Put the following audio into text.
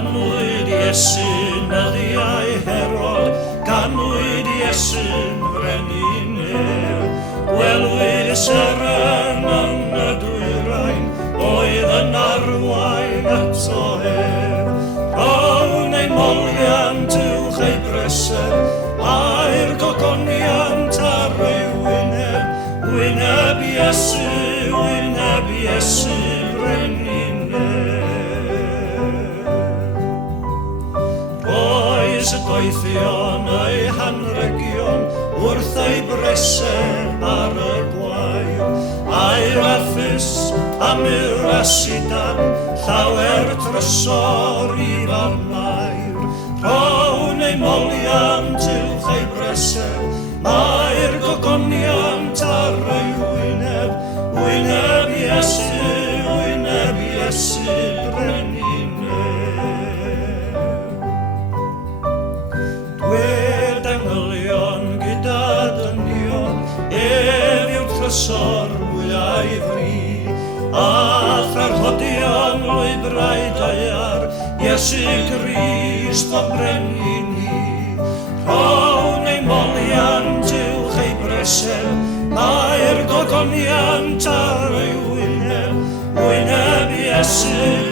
ganwyd Iesyn y ddiau herod, ganwyd Iesyn frenin neb. Gwelwyd seren yn y dwyrain, oedd yn arwain ato heb. Rhawn ei moliant uwch ei bresel, a'r gogoniant ar ei wyneb. Wyneb Iesu brenin neb. Oes y goethion eu hanregion wrth ei bresel ar y gwair. A'r effys am yw'r asidan, llawer trysor i fannair. Rhawn ei moliant uwch ei bresel, mae'r gogoniant ar ei wyneb. Wyneb Iesu brenin neb. Dwed englynion gyda dynion, ef yw'r trysor mwyaf fri. A tharhodion lwybrau daiar, Iesu Grist o brenin ni. Rhawn ei moliant uwch ei bresel, mae'r gogoniant ar ei wyneb. Wyneb Iesu